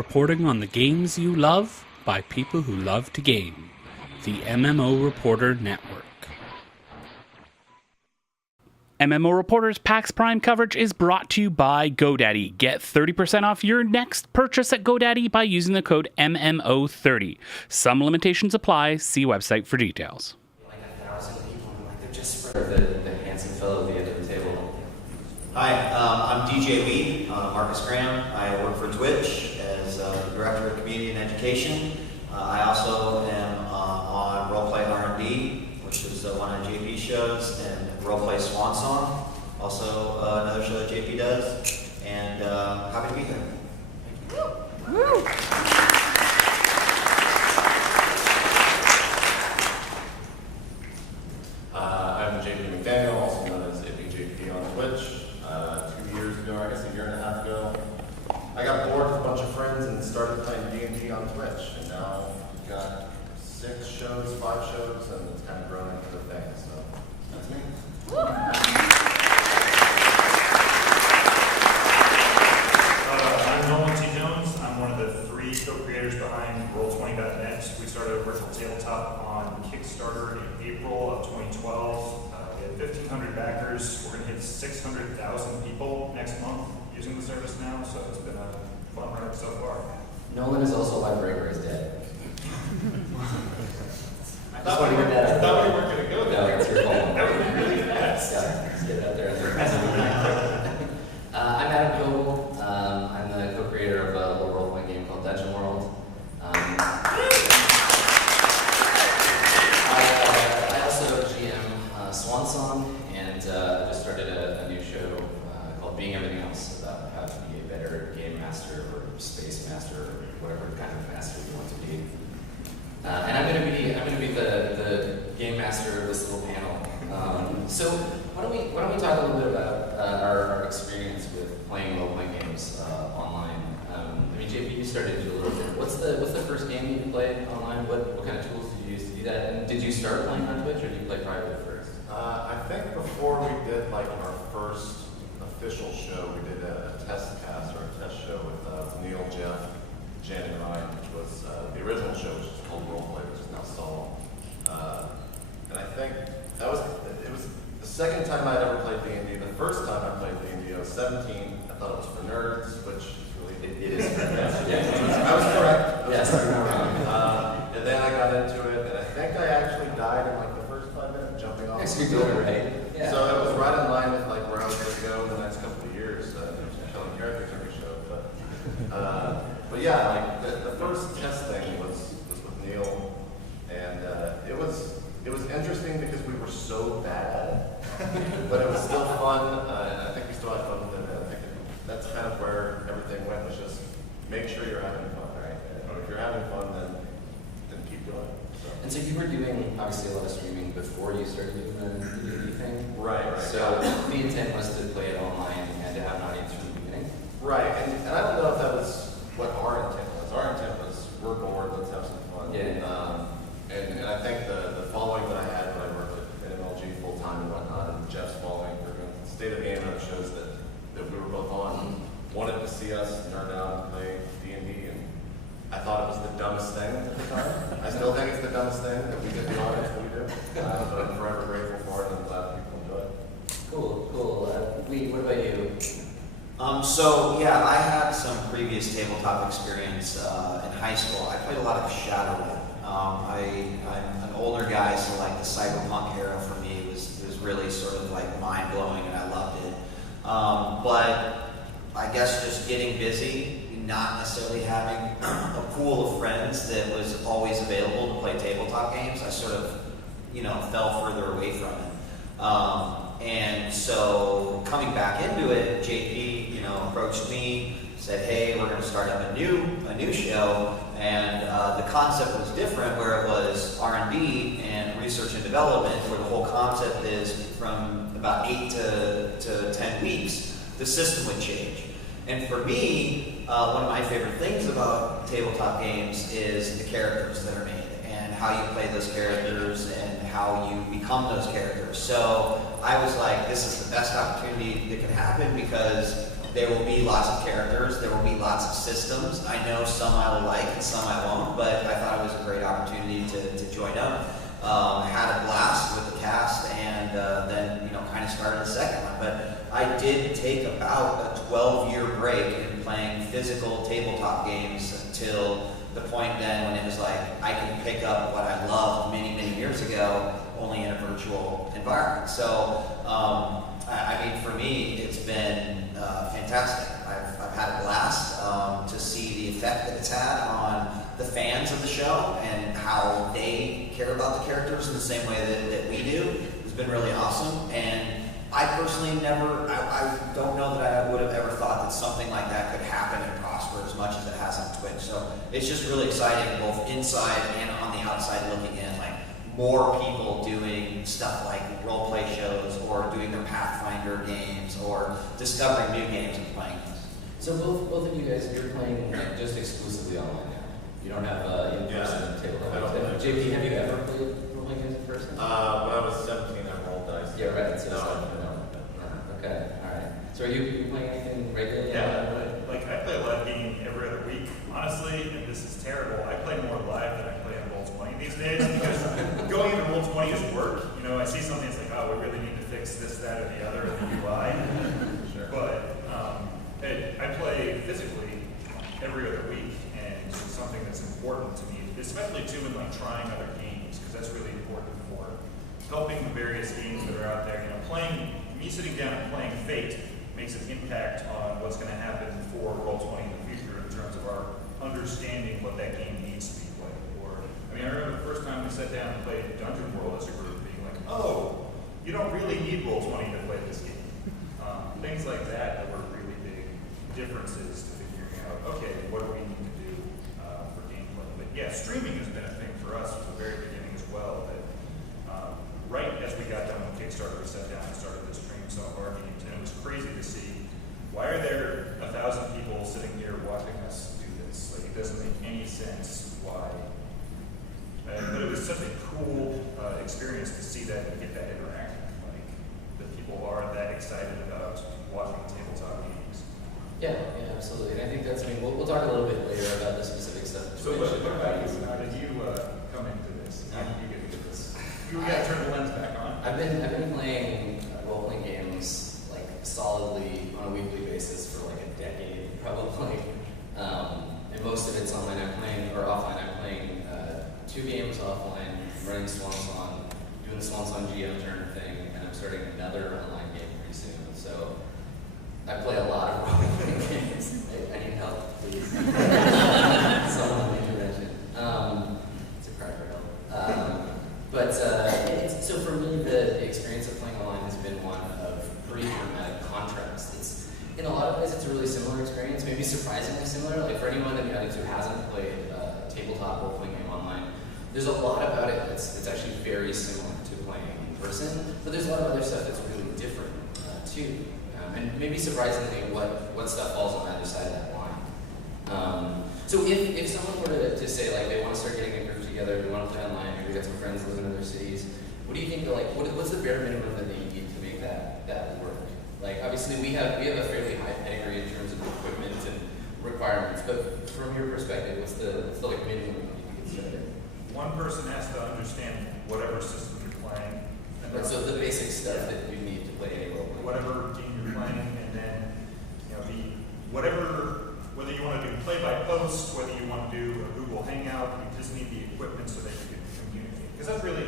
reporting on the games you love by people who love to game. The MMO Reporter Network. MMO Reporter's PAX Prime coverage is brought to you by GoDaddy. Get 30% off your next purchase at GoDaddy by using the code MMO30. Some limitations apply. See website for details. Like 1,000 people, they're just spread the handsome fellow at the end of the table. Hi, I'm djWHEAT, Marcus Graham. I work for Twitch as the Director of Community and Education. I also am on RollPlay R&D, which is one of JP's shows, and RollPlay Swan Song, also another show that JP does, and happy to be here. Thank you. Woo. I'm JP McDaniels, also known as djP on Twitch. 2 years ago, I guess a year and a half ago, I got bored with a bunch of friends and started playing D&D on Twitch, and now we've got 6 shows, 5 shows, and it's kind of grown into a thing, so that's me. I'm Nolan I'm one of the 3 co-creators behind Roll20.net. We started a virtual tabletop on Kickstarter in April of 2012. We had 1,500 backers. We're going to hit 600,000 people next month using the service now, so it's been a fun ride so far. Nolan is also why Breaker is dead. I thought we weren't going to go there. No, it's your fault. That would be really fast. Yeah, let's get it out there. I'm Adam Koebel. I'm the co-creator of a little role-playing game called djWHEAT. I also GM Swan Song, and just started a new show called Being Everything Else, about how to be a better game master or space master or whatever kind of master you want to be. And I'm going to be the game master of this little panel. So why don't we talk a little bit about our experience with playing role-playing games online? I mean, JP, you started to do a little bit. What's the first game you played online? What kind of tools did you use to do that? And did you start playing on Twitch, or did you play privately first? I think before we did like our first official show, we did a test cast or a test show with Neil, Jeff, Jen, and Ryan, which was the original show, which is called RollPlay, which is now Saul. And I think it was the second time I'd ever played D&D. The first time I played D&D, I was 17. I thought it was for nerds, which really it is for nerds. I was correct. Yes. And then I got into it, and I think I actually died in like the first 5 minutes, jumping off. Yes, you did, right? Yeah. So it was right in line with like where I was going to go in the next couple of years, killing characters every show. But yeah, like the first test thing was with Neil, and it was interesting because we were so bad at it, but it was still fun, and I think we still had fun with it. And I think that's kind of where everything went, was just make sure you're having fun, right? And if you're having fun, then keep doing it. So. And so you were doing obviously a lot of streaming before you started doing the D&D thing. Right. So the intent was to play it online and to have an audience from the beginning. Right, and I don't know if that was what our intent was. Our intent was, we're bored, let's have some fun. Yeah. And I think the following that I had when I worked at MLG full time and whatnot, and Jeff's following for State of Game and other shows that we were both on, wanted to see us nerd out and play D&D, and I thought it was the dumbest thing at the time. I still think it's the dumbest thing that we did the audience that we do, but I'm forever grateful for it, and I'm glad people enjoy it. Cool. Lee, what about you? So yeah, I had some previous tabletop experience in high school. I played a lot of Shadowrun. I'm an older guy, so like the cyberpunk era for me was really sort of like mind-blowing, and I loved it. But I guess just getting busy, not necessarily having a pool of friends that was always available to play tabletop games, I sort of, fell further away from it. And so coming back into it, JP, approached me, said, "Hey, we're going to start up a new show," and the concept was different, where it was R&D and research and development, where the whole concept is from about 8 to 10 weeks, the system would change. And for me, one of my favorite things about tabletop games is the characters that are made, and how you play those characters, and how you become those characters. So I was like, this is the best opportunity that could happen because there will be lots of characters, there will be lots of systems. I know some I will like and some I won't, but I thought it was a great opportunity to join up. Had a blast with the cast, and then kind of started the second one. But I did take about a 12-year break in playing physical tabletop games until the point then when it was like I can pick up what I loved many, many years ago only in a virtual environment. So I mean, for me, it's been fantastic. I've had a blast to see the effect that it's had on the fans of the show and how they care about the characters in the same way that we do. It's been really awesome. And I personally I don't know that I would have ever thought that something like that could happen and prosper as much as it has on Twitch. So it's just really exciting, both inside and on the outside looking in. Like more people doing stuff like role-play shows or doing their Pathfinder games or discovering new games and playing them. So both of you guys, you're playing just exclusively online now. You don't have in-person tabletop. I don't know. JP, have you ever played role-playing games in person? When I was 17, I rolled dice. Yeah, right. So No. okay, all right. So are you playing anything regularly? Like I play a live game every other week. Honestly, and this is terrible, I play more live than I play on Roll20 these days because going into Roll20 is work. I see something that's like, oh, we really need to fix this, that, or the other in the UI. Sure. But I play physically every other week, and it's something that's important to me, especially too in like trying other games, because that's really important for helping the various games that are out there. Me sitting down and playing Fate makes an impact on what's going to happen for Roll20 in the future in terms of our understanding what that game needs to be played. I remember the first time we sat down and played Dungeon World as a group, being like, oh, you don't really need Roll20 to play this game. Things like that were really big differences to figuring out, okay, what do we need to do for gameplay? But yeah, streaming has been a thing for us from the very beginning as well. That right as we got done with Kickstarter, we sat down and started to stream some of our games, and it was crazy to see why are there 1,000 people sitting here watching us do this? Like, it doesn't make any sense why. But it was such a cool experience to see that and get that interaction. Like, that people are that excited about watching tabletop games. Yeah, absolutely. And I think that's, we'll talk a little bit later about the specific stuff. So what about you? How did you come into this? How did you get into this? You got to turn the lens back on. I've been playing role-playing games like solidly on a weekly basis for like a decade, probably. And most of it's online. I'm playing 2 games offline, running Swan, doing the Swan GM turn thing, and I'm starting another online game pretty soon. So I play a lot of role-playing games. I need help, please. Someone intervention. It's a cry for help. So for me, the experience of playing online has been one of pretty dramatic contrast. In a lot of ways, it's a really similar experience, maybe surprisingly similar. Like for anyone in the audience who hasn't played a tabletop role-playing game online, there's a lot about it that's actually very similar to playing in person, but there's a lot of other stuff that's really different too. And maybe surprisingly, what stuff falls on either side of that line. So if someone were to say like they want to start getting a group together, they want to play online, maybe they got some friends living in other cities, what do you think? What's the bare minimum that they need to make that work? Like obviously we have a fairly high pedigree in terms of equipment and requirements, but from your perspective, what's the like minimum you can get started? One person has to understand whatever system you're playing. And so the basic stuff that you need to play any role. Whatever game you're playing, and then whether you want to do play by post, whether you want to do a Google Hangout, you just need the equipment so that you can communicate. Because that's really,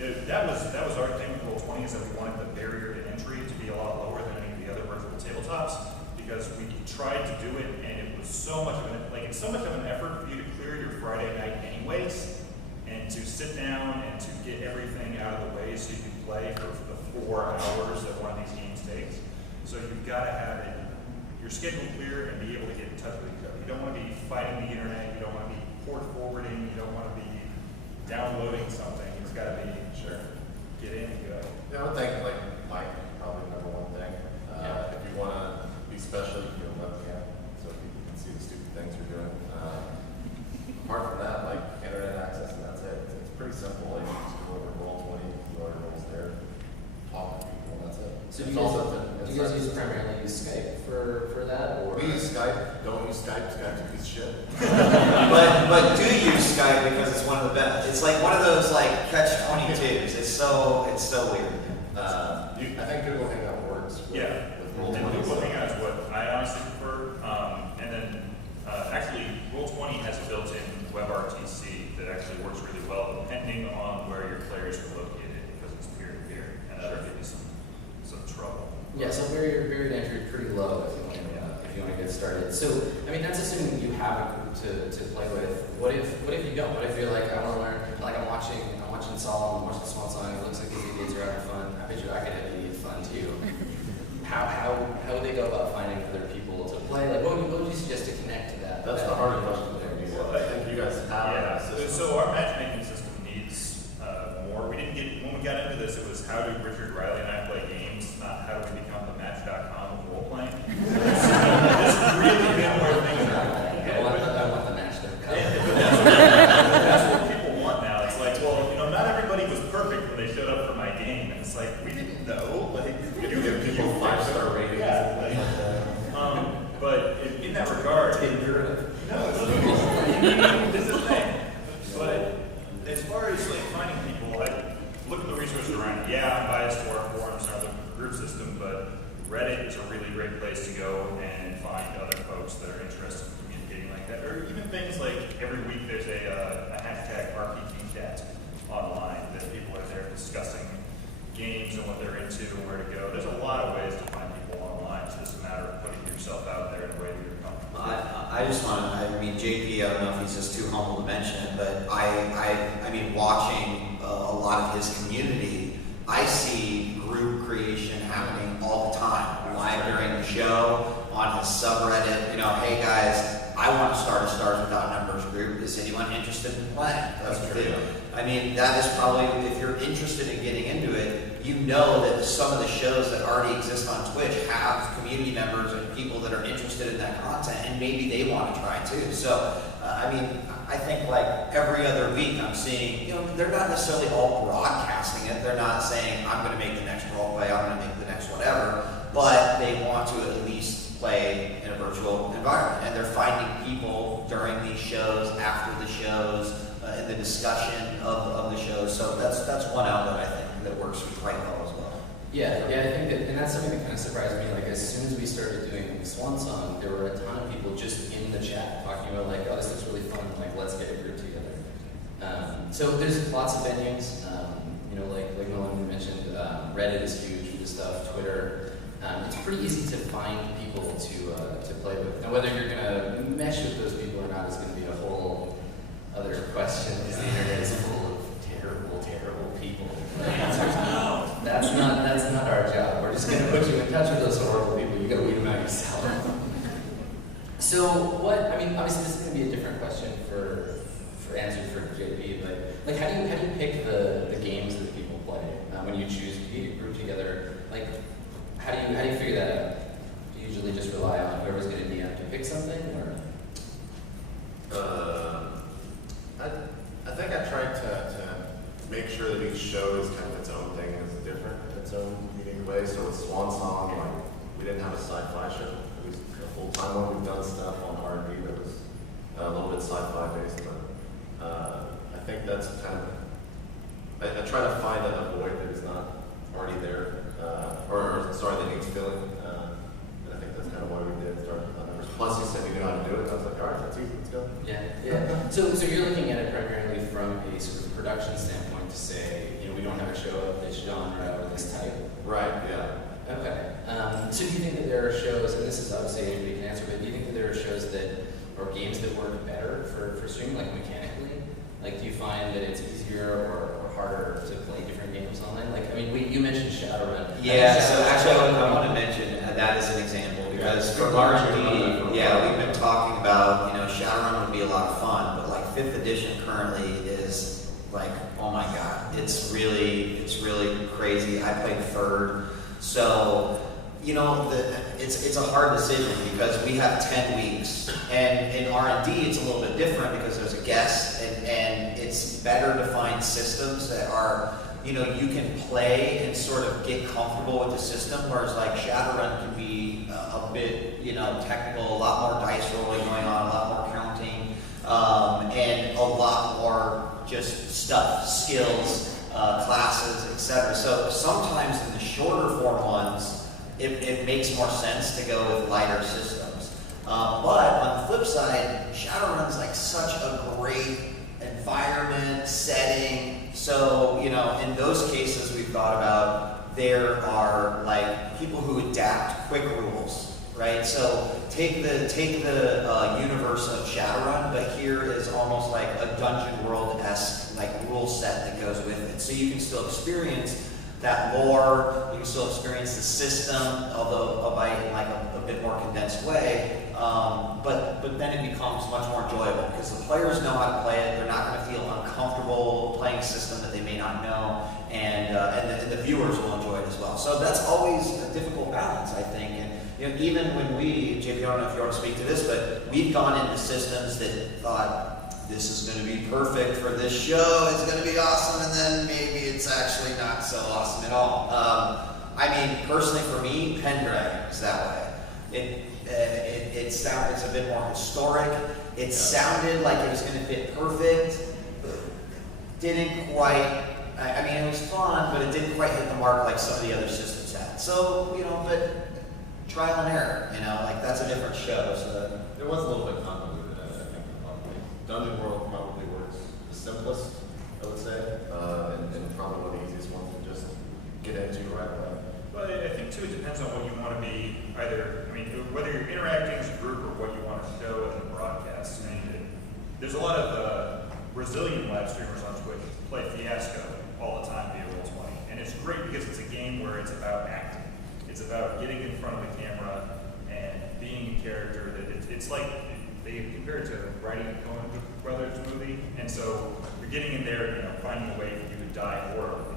that was our thing with Roll20 is that we wanted the barrier to entry to be a lot lower than any of the other virtual tabletops, because we tried to do it and it was so much of an effort for you to clear your Friday night anyways, and to sit down and to get everything out of the way so you can play for the 4 hours that one of these games takes. So you've got to have your schedule clear and be able to get in touch with each other. You don't want to be fighting the internet, you don't want to be port forwarding, you don't want to be downloading something. It's got to be, get in and go. Yeah, I would think like mic, probably number one thing. If you want to be special, you can webcam so people can see the stupid things you're doing. Apart from that, like internet access and that's it. It's pretty simple. Like you just go over roll So do It's you all guys, something. do you guys primarily use Skype for that, or? We use Skype. Don't use Skype. Skype's a piece of shit. but do use Skype because it's one of the best. It's like one of those like catch-22s. It's so weird. I think Google Hangout works. Yeah, With and Roll20. Google Hangout is what I honestly prefer. And then actually, Roll20 has a built-in WebRTC that actually works really well, depending on where your players are located, because it's peer-to-peer, and that'll give you some trouble. Yeah, so barrier to entry pretty low if you want to get started. So, I mean, that's assuming you have a group to play with. What if you don't? What if you're like, I want to learn, like I'm watching Saul, I'm watching Swan Song, it looks like these idiots are having fun. I bet you I could have idiot fun too. How would they go about finding other people to play? Like, what would you suggest to connect to that? That's the harder question there. Well, I think you guys have Yeah, that system. so our matchmaking system needs more. We didn't get, when we got into this, it was how do Richard Riley and I play games, not how do we become the Match.com of role-playing. This has really been where things are going. I want the match to come. That's what people want now. It's like, well, not everybody was perfect when they showed up for my game. And it's like, we didn't know. Like, You give people 5-star ratings. Yeah. And things like that. But in that regard, this is the thing. But as far as like finding people, I look at the resources around it. Yeah, I'm biased to our forums and our local group system, but Reddit is a really great place to go and find other folks that are interested in communicating like that. Or even things like every week there's a hashtag RPG chat online that people are there discussing games and what they're into and where to go. There's a lot of ways to find people online. It's just a matter of putting yourself out there in a way that you're comfortable. I just want to, I mean, JP, I don't know if he's just too humble to mention it, but I mean, watching a lot of his community, I see group creation happening all the time. Live during the show, on his subreddit, hey guys, I want to start a Stars Without Numbers group. Is anyone interested in playing? That's true. I mean, that is probably, if you're interested in getting into it, you know that some of the shows that already exist on Twitch have community members and people that are interested in that content, and maybe they want to try too. So, I mean, I think like every other week I'm seeing, they're not necessarily all broadcasting it. They're not saying, I'm going to make the next roleplay, I'm going to make the next whatever, but they want to at least play in a virtual environment. And they're finding people during these shows, after the shows, in the discussion of the shows. So that's one outlet, I think, that works quite well as well. Yeah, I think that, and that's something that kind of surprised me. Like, as soon as we started doing Swan Song, there were a ton of people just in the chat talking about like, oh, this looks really fun. Like, let's get a group together. So there's lots of venues. Like Nolan mentioned, Reddit is huge for this stuff. Twitter. It's pretty easy to find people to play with. Now, whether you're gonna mesh with those people or not is going to be a whole other question. Because the internet is full of terrible people. That's not our job. We're just going to put you in touch with those horrible people. You got to weed them out yourself. So obviously this is going to be a different question for answer for JP, but like how do you pick the games that people play when you choose to get a group together? Like how do you figure that out? Do you usually just rely on whoever's going to DM to pick something, or? I think I tried to make sure that each show is kind of its own thing, is different in its own unique way. So with Swan Song, like we didn't have a sci-fi show. It was a full-time one. We've done stuff on R&B that was a little bit sci-fi based, but I think that's kind of. I try to find a void that is not already there, that needs filling. And I think that's kind of why we did start with numbers. Plus, you said you knew how to do it. I was like, all right, that's easy. Let's go. Yeah. So you're looking at it primarily from a sort of production standpoint to say, we don't have a show of this genre or this type. Right. Yeah. Okay. So do you think that there are shows, and this is obviously anybody can answer, but do you think that there are shows or games that work better for streaming, like mechanically? Like, do you find that it's easier or harder to play different games online? Like, I mean, you mentioned Shadowrun. Yeah, so actually I want to mention that as an example, because for R&D, we've been talking about, Shadowrun would be a lot of fun, but like 5th edition currently is like, oh my god, it's really crazy. I played 3rd, so it's a hard decision because we have 10 weeks, and in R&D it's a little bit different because there's a guest, and it's better to find systems that are you know, you can play and sort of get comfortable with the system, whereas like Shadowrun can be a bit, you know, technical, a lot more dice rolling going on, a lot more counting, and a lot more just stuff, skills, classes, etc. So sometimes in the shorter form ones, it makes more sense to go with lighter systems. But on the flip side, Shadowrun's like such a great environment, setting. So, you know, in those cases we've thought about, there are like people who adapt quick rules, right? So take the universe of Shadowrun, but here is almost like a Dungeon World-esque like rule set that goes with it. So you can still experience that lore, you can still experience the system, although by like a bit more condensed way. But then it becomes much more enjoyable because the players know how to play it. They're not going to feel uncomfortable playing a system that they may not know, and the viewers will enjoy it as well. So that's always a difficult balance, I think. And you know, even when we, JP, I don't know if you want to speak to this, but we've gone into systems that thought, this is going to be perfect for this show, it's going to be awesome, and then maybe it's actually not so awesome at all. I mean, personally for me, Pendragon is that way. It's a bit more historic. It sounded like it was going to fit perfect. Didn't quite, I mean, it was fun, but it didn't quite hit the mark like some of the other systems had. So, you know, but trial and error, you know, like that's a different show. So There was a little bit convoluted, I think. Dungeon World probably works the simplest, I would say, and probably one of the easiest ones to just get into right away. But I think too, it depends on what you want to be, either, I mean, whether you're interacting as a group or what you want to show in the broadcast. I mean, there's a lot of Brazilian live streamers on Twitch who play Fiasco all the time via Roll20. And it's great because it's a game where it's about acting. It's about getting in front of the camera and being a character that it's like, they compare it to writing a Coen Brothers movie. And so you're getting in there, you know, finding a way for you to die horribly.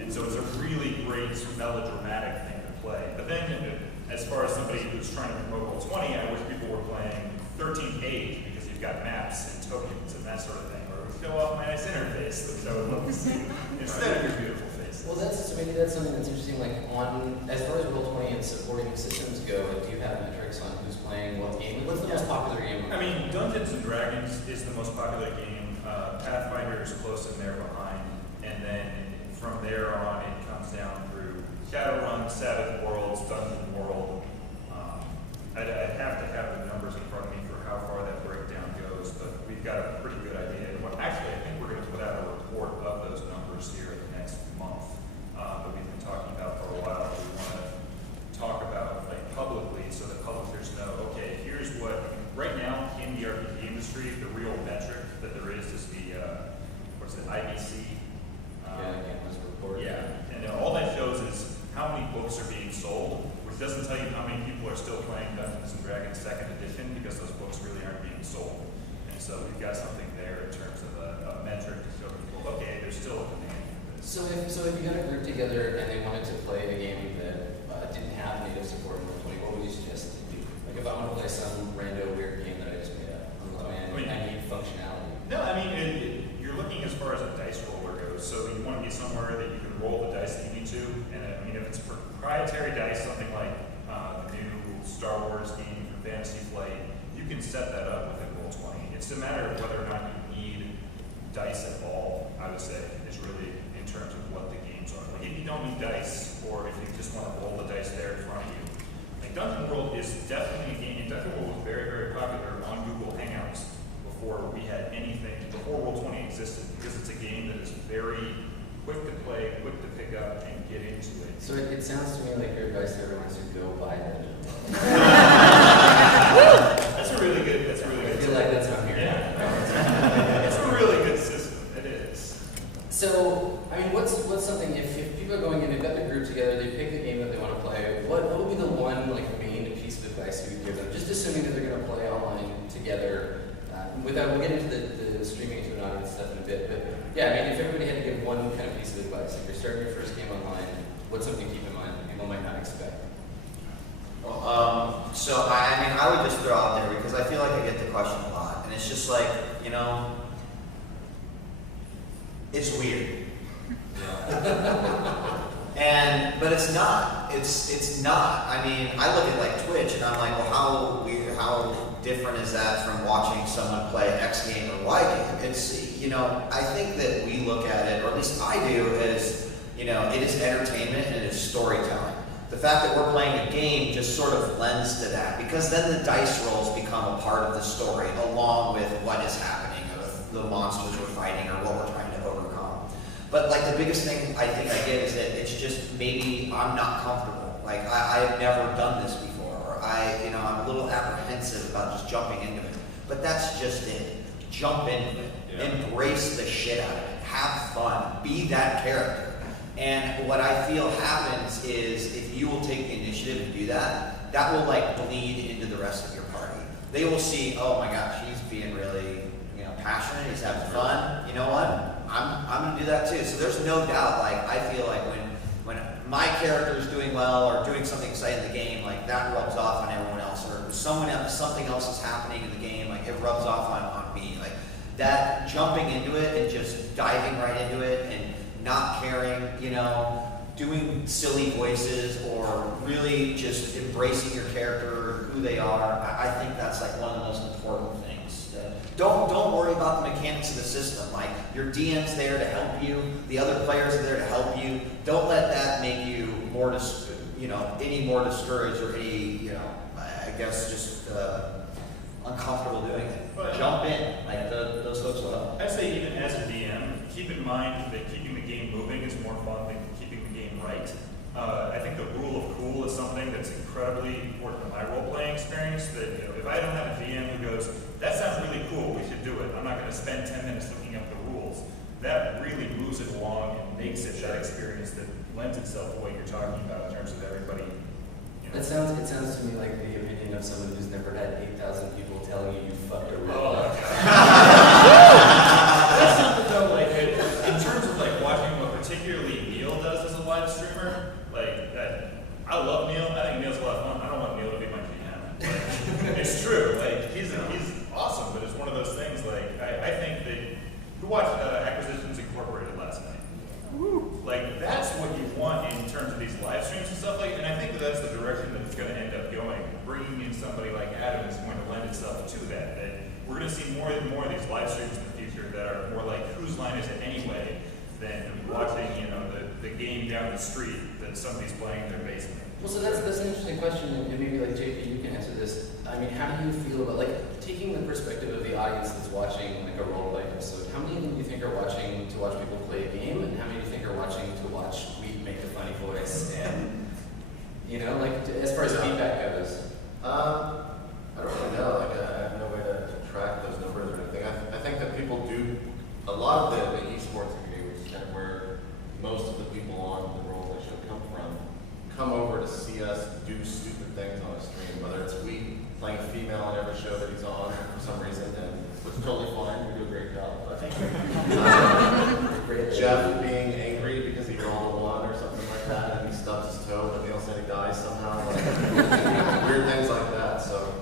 And so it's a really great melodramatic thing to play. But then, as far as somebody who's trying to promote Roll20, I wish people were playing 13th Age because you've got maps and tokens and that sort of thing, or show off my nice interface that I would love to see instead of your beautiful faces. Well, maybe that's something that's interesting. Like as far as Roll20 and supporting systems go, like, do you have metrics on who's playing what game? What's the most popular game? I mean, Dungeons and Dragons is the most popular game. Pathfinder is close in there behind, and then from there on, it comes down through Shadowrun, Savage Worlds, Dungeon World. I'd have to have the numbers in front of me for how far that breakdown goes, but we've got a pretty good idea. Well, actually, I think we're going to put out a report of those numbers here in the next month that we've been talking about for a while. We want to talk about like publicly so that publishers know, okay, here's what, right now in the RPG industry, the real metric that there is the, what's it, IBC? Yeah, and all that shows is how many books are being sold, which doesn't tell you how many people are still playing Dungeons and Dragons 2nd edition because those books really aren't being sold. And so we've got something there in terms of a metric to show people, okay, there's still a demand for this. So if you got a group together and they wanted to play a game that didn't have native support in Roll20, what would you suggest they do? Like if I want to play some rando weird game that I just made up, I need functionality. No, I mean, you're looking as far as a dice roller goes, so you want to be somewhere that you can roll the dice that you need to, and I mean, if it's proprietary dice, something like the new Star Wars game from Fantasy Flight, you can set that up within Roll20. It's a matter of whether or not you need dice at all, I would say, is really in terms of what the games are. Like, if you don't need dice, or if you just want to roll the dice there in front of you. Like, Dungeon World is definitely a game, and Dungeon World was very, very popular on Google Hangouts before we had anything, before Roll20 existed, because it's a game that is very quick to play, quick to pick up, and get into it. So it sounds to me like your advice to everyone is to go buy Dungeon World. That's a really good. I feel like that's what I'm hearing. Yeah, it's a really good system. It is. So, I mean, what's something, if people are going in, they've got their group together, they pick the game that they want to play, what would be the one, like, main piece of advice you would give them? Just assuming that they're going to play online together, we'll get into the streaming to an audience stuff in a bit, but yeah, I mean, if everybody had to give one kind of piece of advice, if you're starting your first game online, what's something to keep in mind that people might not expect? Well, so I mean, I would just throw out there because I feel like I get the question a lot, and it's just like, you know, it's weird. But it's not. It's not. I mean, I look at like Twitch and I'm like, well, how different is that from watching someone play X game or Y game? It's, you know, I think that we look at it, or at least I do, as, you know, it is entertainment and it is storytelling. The fact that we're playing a game just sort of lends to that, because then the dice rolls become a part of the story along with what is happening, or the monsters we're fighting, or what we're trying to overcome. But like the biggest thing I think I get is that it's just maybe I'm not comfortable. Like I've never done this before, or I'm a little apprehensive about just jumping into it. But that's just it. Jump into it. Yeah. Embrace the shit out of it. Have fun. Be that character. And what I feel happens is if you will take the initiative to do that, that will like bleed into the rest of your party. They will see, oh my gosh, he's being really, passionate, he's having fun. You know what? I'm gonna do that too. So there's no doubt, like I feel like when my character is doing well or doing something exciting in the game, like that rubs off on everyone else. Or something else is happening in the game, like it rubs off on me. Like that jumping into it and just diving right into it and not caring, doing silly voices or really just embracing your character, who they are. I think that's like one of the most important things. Don't worry about the mechanics of the system. Like your DM's there to help you, the other players are there to help you. Don't let that make you more, any more discouraged or any, I guess just uncomfortable doing it. But jump in, like those folks will. I'd say even as a DM, keep in mind that keeping the game moving is more fun than keeping the game right. I think the rule of cool is something that's incredibly important in my role-playing experience. That if I don't have a DM who goes, "That sounds really cool, we should do it," I'm not going to spend 10 minutes looking up the rules. That really moves it along and makes it that experience that lends itself to what you're talking about in terms of everybody. It sounds to me like the opinion of someone who's never had 8,000 people telling you fucked a real life. That's something though, like in terms of like watching what particularly Neil does as a live streamer, like I love Neil. I think Neil's a lot of fun. I don't want Neil to be my GM. Like, it's true. Like he's awesome, but it's one of those things. Like I think that who watched Acquisitions Incorporated last night? Like that's what you want in terms of these live streams and stuff like. And I think that's the direction that it's going to end up going. Bringing in somebody like Adam is going to lend itself to that. That we're going to see more and more of these live streams in the future that are more like whose line is it anyway than watching the game down the street that somebody's playing in their basement. Well, so that's an interesting question, and maybe like JP, you can answer this. I mean, how do you feel about like taking the perspective of the audience that's watching like a role-play episode? How many of them do you think are watching to watch people play a game, and how many do you think are watching to watch Wheat make a funny voice? And like as far as feedback goes. I don't really know. Like I have no way to track those numbers or anything. I think that people do a lot of the esports community, which is kind of where most of the people on the roleplay show come over to see us do stupid things on a stream, whether it's we playing a female on every show that he's on for some reason, and which is totally fine. We do a great job. But Jeff being angry because he rolled a 1 or something like that, and he stubs his toe, but Neil said he dies somehow. Like, weird things like that. So.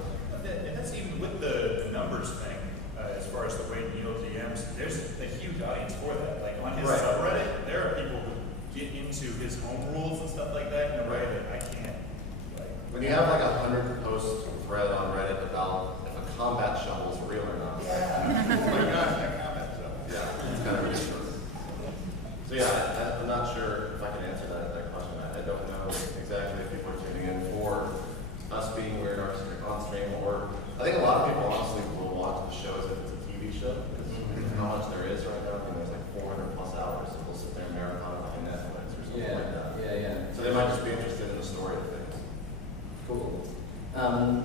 And that's even with the numbers thing, as far as the way Neil GMs, there's a huge audience for that. Like on his subreddit, there are people who get into his home rules and stuff like that in a way that I can't. When you have like 100 post thread on Reddit about if a combat shovel is real or not. Yeah. Oh my gosh, that combat shovel. Yeah, it's kind of ridiculous. So yeah, I'm not sure if I can answer that question. I don't know exactly if people are tuning in for us being weird on stream, or I think a lot of people honestly will watch the show as if it's a TV show, because how much there is right now. I think there's like 400 plus hours, so they'll sit there and marathon it on Netflix or something like that. Yeah. So they might just be interested in the story of things. Cool.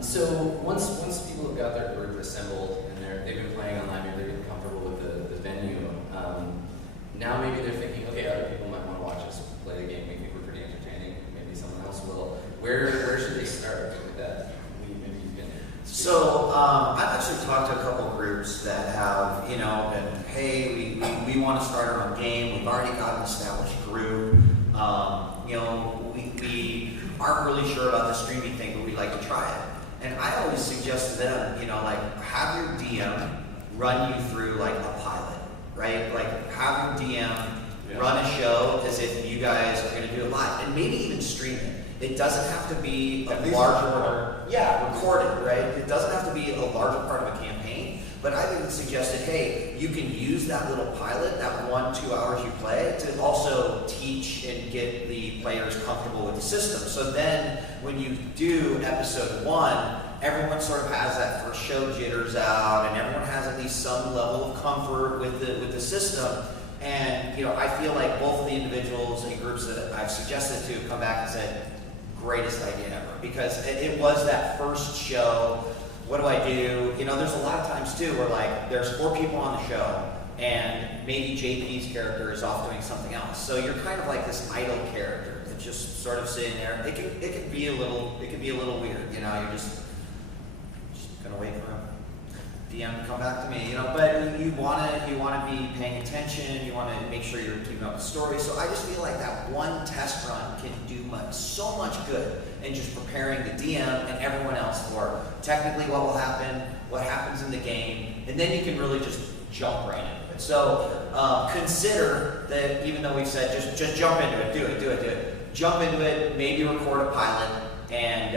So once people have got their group assembled and they've been playing online, maybe they're getting comfortable with the venue. Now maybe they're thinking, okay, other people might want to watch us play the game. We think we're pretty entertaining. Maybe someone else will. Where should they start with that? Maybe you can. So I've actually talked to a couple groups that have, been, hey, we want to start our own game. We've already got an established group. We aren't really sure about the streaming thing, but we'd like to try it. And I always suggest to them, have your DM run you through like a pilot, right? Like have your DM run a show as if you guys are going to do it live, and maybe even stream it. It doesn't have to be a larger part. Yeah, recorded, right? It doesn't have to be a larger part of a campaign. But I've even suggested, hey, you can use that little pilot, that 1-2 hours you play, to also teach and get the players comfortable with the system. So then, when you do episode 1, everyone sort of has that first show jitters out, and everyone has at least some level of comfort with the system. And I feel like both of the individuals and groups that I've suggested to come back and said, greatest idea ever, because it was that first show. What do I do? There's a lot of times too where like there's 4 people on the show, and maybe JP's character is off doing something else. So you're kind of like this idle character that's just sort of sitting there. It can be a little weird. You're just gonna wait for DM to come back to me, but you wanna be paying attention, you wanna make sure you're keeping up the story. So I just feel like that one test run can do so much good in just preparing the DM and everyone else for technically what will happen, what happens in the game, and then you can really just jump right into it. So consider that even though we've said just jump into it, do it. Jump into it, maybe record a pilot, and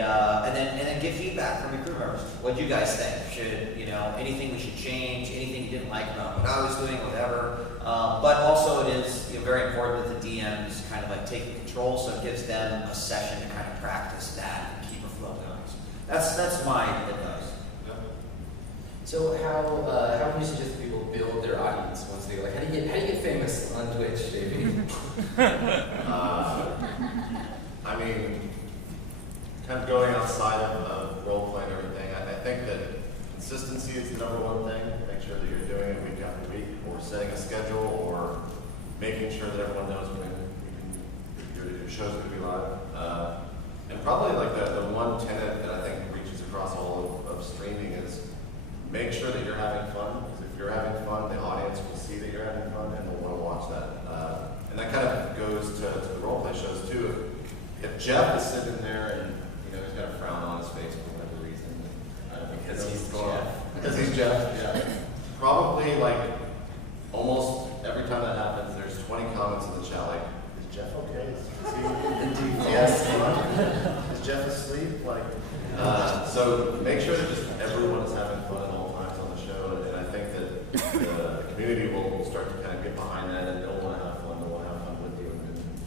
then get feedback from your crew members. What do you guys think? Should anything we should change? Anything you didn't like about what I was doing? Whatever. But also it is very important that the DM is kind of like taking control, so it gives them a session to kind of practice that and keep a flow going. That's my advice. So how would you suggest people build their audience once they go? Like, how do you get famous on Twitch, Davey? I mean, kind of going outside of role play and everything, I think that consistency is the number one thing. Make sure that you're doing it week after week, or setting a schedule, or making sure that everyone knows when your show's going to be live. And probably like the one tenet that I think reaches across all of streaming is make sure that you're having fun. Because if you're having fun, the audience will see that you're having fun and they'll want to watch that. And that kind of goes to the role play shows too. If Jeff is sitting there and he's got a frown on his face for whatever reason, Because he's Jeff. Because he's Jeff, yeah. Probably like almost every time that happens, there's 20 comments in the chat like, is Jeff okay? Is Jeff asleep? So make sure that just everyone is having fun at all times on the show, and I think that the community will start to kind of get behind that, and they'll want to have fun. They'll want to have fun with you and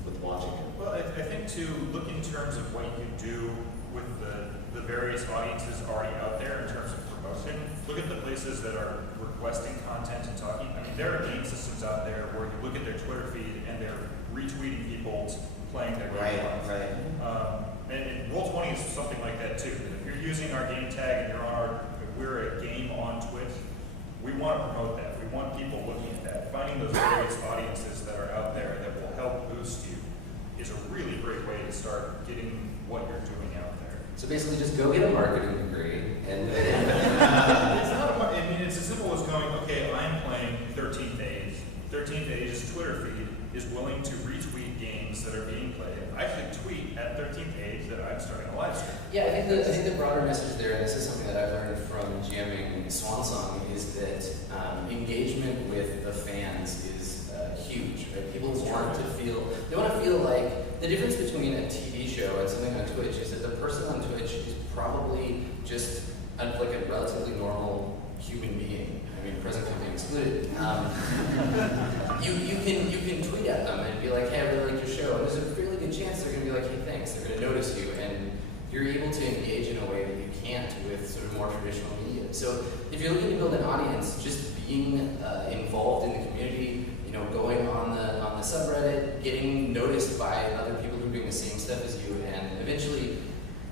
with watching it. Well, I think to look in terms of what you do with the various audiences already out there in terms of promotion. Look at the places that are requesting content and talking. I mean, there are game systems out there where you look at their Twitter feed and they're retweeting people playing their game. Right. And Roll20 is something like that too. If you're using our game tag and we're a game on Twitch, we want to promote that. We want people looking at that. Finding those various audiences that are out there that will help boost you is a really great way to start getting what you're doing out there. So basically, just go get a marketing degree and. It's as simple as going, okay, I'm playing 13th Age. 13th Age's Twitter feed is willing to retweet games that are being played. I should tweet at 13th Age that I'm starting a live stream. Yeah, I think the broader message there, and this is something that I've learned from GMing Swan Song, is that engagement with the fans is huge. Right? People want to feel like the difference between a TV show and something on Twitch is that the person on Twitch is probably just like a relatively normal human being. I mean, present company excluded. You can tweet at them and be like, hey, I really like your show. And there's a fairly good chance they're going to be like, hey, thanks. They're going to notice you. And you're able to engage in a way that you can't with sort of more traditional media. So if you're looking to build an audience, just being involved in the community, going on the subreddit, getting noticed by other people who are doing the same stuff as you, and eventually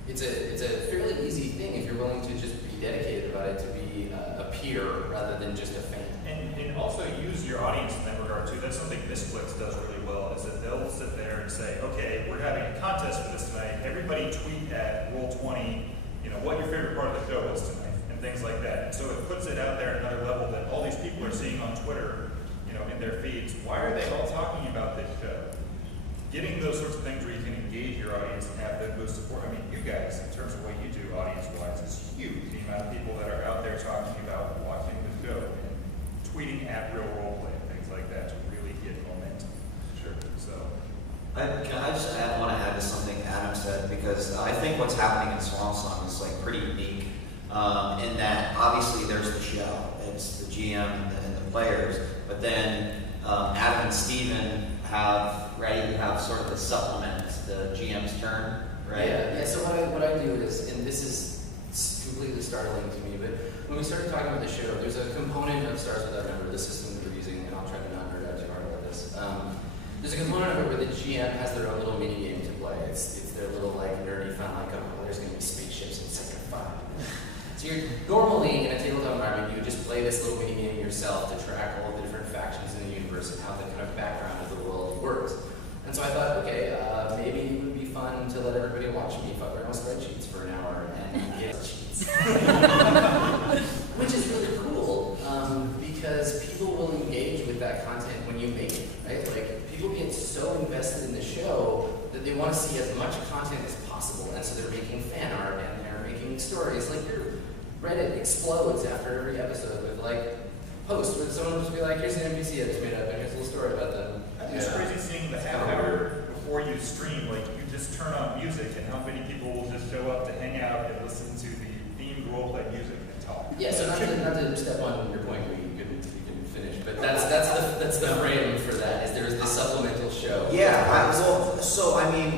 it's a fairly easy thing if you're willing to just be dedicated about it, to be a peer rather than just a fan. And also use your audience in that regard too. That's something Misflix does really well, is that they'll sit there and say, okay, we're having a contest for this tonight. Everybody tweet at Roll20, what your favorite part of the show was tonight, and things like that. And so it puts it out there at another level that all these people are seeing on Twitter, in their feeds. Why are they all talking about this show? Getting those sorts of things where you can engage your audience and have them boost support. I mean, you guys, in terms of what you do audience-wise, is huge. The amount of people that are out there talking about watching the show and tweeting at real roleplay and things like that to really get momentum. what's happening in Swan Song is like pretty unique in that obviously there's the show, it's the GM and the players, but then Adam and Steven have sort of the supplement, the GM's turn, right? Yeah. So what I do is, and this is completely startling to me, but when we started talking about the show, there's a component of Stars Without Number, the system that we're using, and I'll try to not nerd out too hard about this. There's a component of it where the GM has their own little mini game to play. It's their little like nerdy fun, like, oh, there's going to be spaceships in Sector 5. So you're normally in a tabletop environment, you would just play this little mini game yourself to track all the different factions in the universe and how the kind of background of the world works. And so I thought, okay, maybe it would be fun to let everybody watch me fuck around with spreadsheets for an hour and get cheats. Which is really cool, because people will engage with that content when you make it, right? Like, people get so invested in the show that they want to see as much content as possible, and so they're making fan art and they're making stories. Like, your Reddit explodes after every episode with like posts where someone will just be like, here's an NPC I just made up and here's a little story about them. I think it's crazy seeing the half hour before you stream, like you just turn on music and how many people will just show up to hang out and listen to the themed roleplay music and talk. Yeah, so not to step on your point where you couldn't finish, but that's the frame for that, is there's this supplemental show. Yeah,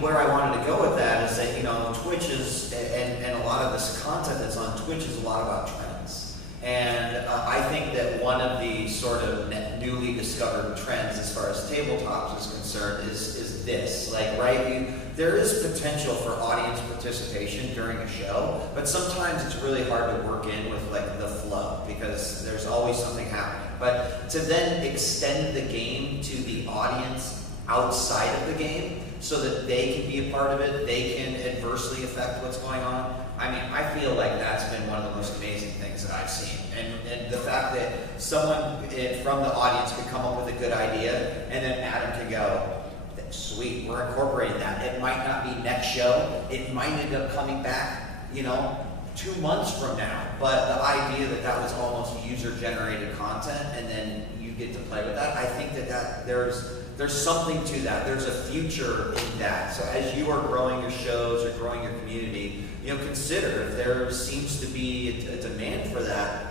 where I wanted to go with that is that, you know, Twitch is, and a lot of this content that's on Twitch is a lot about trends. And I think that one of the sort of newly discovered trends as far as tabletops is concerned is this. Like, right, there is potential for audience participation during a show, but sometimes it's really hard to work in with like the flow because there's always something happening. But to then extend the game to the audience outside of the game so that they can be a part of it, they can adversely affect what's going on. I mean, I feel like that's been one of the most amazing things that I've seen. And the fact that someone from the audience could come up with a good idea and then Adam can go, sweet, we're incorporating that. It might not be next show. It might end up coming back, you know, 2 months from now. But the idea that that was almost user-generated content and then you get to play with that, I think that there's something to that. There's a future in that. So as you are growing your shows or growing your community, you know, consider if there seems to be a demand for that,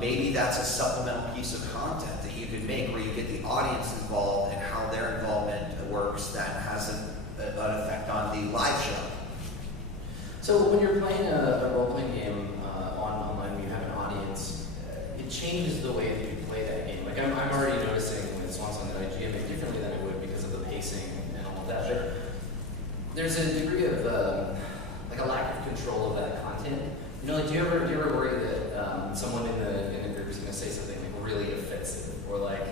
maybe that's a supplemental piece of content that you could make where you get the audience involved and how their involvement works that has an effect on the live show. So when you're playing a role-playing game online where you have an audience, it changes the way that you play that game. Like I'm already noticing with Swan Song that I GM it differently than I would because of the pacing and all of that. But there's a degree of like a lack of control of that content. You know, like do you ever worry that someone in the group is going to say something like really offensive or like,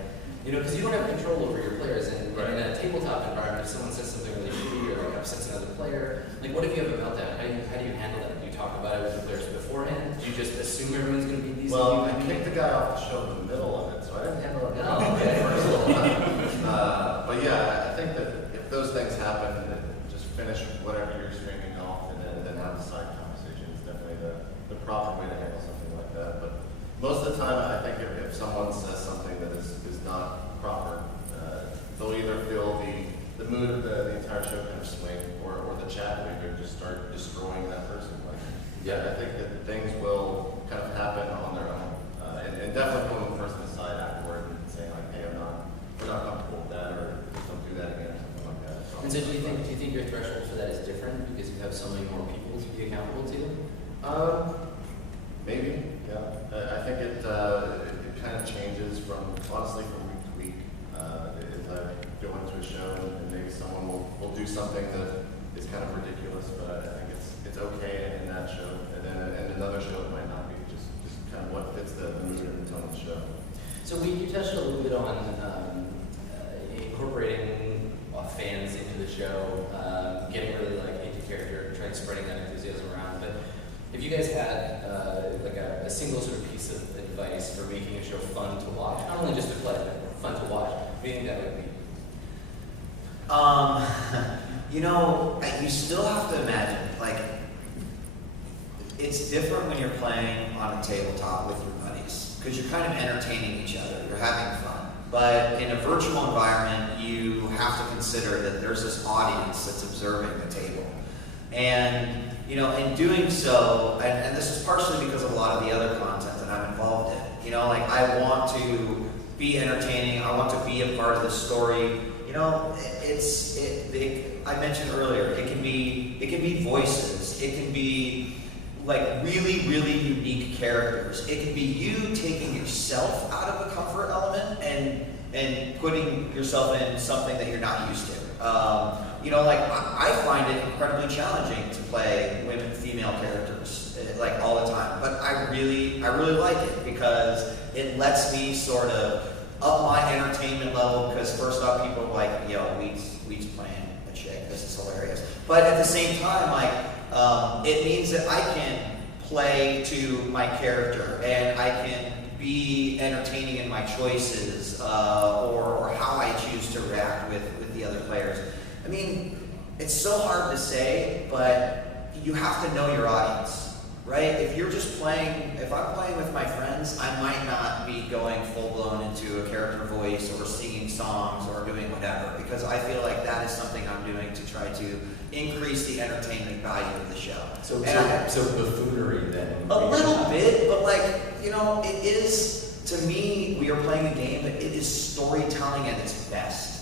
you know, because you don't have control over your players, and in a tabletop environment, if someone says something really shitty or like upsets another player, like what if you have a meltdown? How do you handle that? Do you talk about it with the players beforehand? Do you just assume everyone's going to be decent? Well, I kicked the guy off the show in the middle of it, so I didn't handle it. Oh, okay. But yeah, I think that if those things happen, then just finish whatever you're streaming off, and then have a side conversation is definitely the proper way to handle something like that. But most of the time, I think if someone says something that is not proper, they'll either feel the mood of the entire show kind of swing, or the chat maybe just start destroying that person. Like, yeah, I think that things will kind of happen on their own, and definitely pulling the person aside afterward and saying like, hey, we're not comfortable with that, or don't do that again, or something like that. And so do you think your threshold for that is different because you have so many more people to be accountable to? Maybe, yeah. I think it kind of changes honestly from week to week. As I go into a show and maybe someone will do something that is kind of ridiculous, but I think it's okay in that show. And then in another show it might not be, just kind of what fits the mood and the tone of the show. So you touched a little bit on incorporating fans into the show, getting really like into character, trying spreading that enthusiasm around. But if you guys had like a single sort of piece of advice for making a show fun to watch, not only just to play, but fun to watch, what do you think that would be? You know, you still have to imagine, like, it's different when you're playing on a tabletop with your buddies, because you're kind of entertaining each other, you're having fun. But in a virtual environment, you have to consider that there's this audience that's observing the table. And in doing so, and this is partially because of a lot of the other content that I'm involved in. Like I want to be entertaining. I want to be a part of the story. I mentioned earlier, it can be voices. It can be like really, really unique characters. It can be you taking yourself out of a comfort element and putting yourself in something that you're not used to. Like I find it incredibly challenging to play female characters like all the time, but I really like it because it lets me sort of up my entertainment level. Because first off, people are like, "Yo, Wheat's playing a chick. This is hilarious." But at the same time, like it means that I can play to my character and I can be entertaining in my choices or how I choose to react with the other players. I mean, it's so hard to say, but you have to know your audience, right? If I'm playing with my friends, I might not be going full-blown into a character voice or singing songs or doing whatever, because I feel like that is something I'm doing to try to increase the entertainment value of the show. So buffoonery then? A little bit, but it is, to me, we are playing a game that it is storytelling at its best.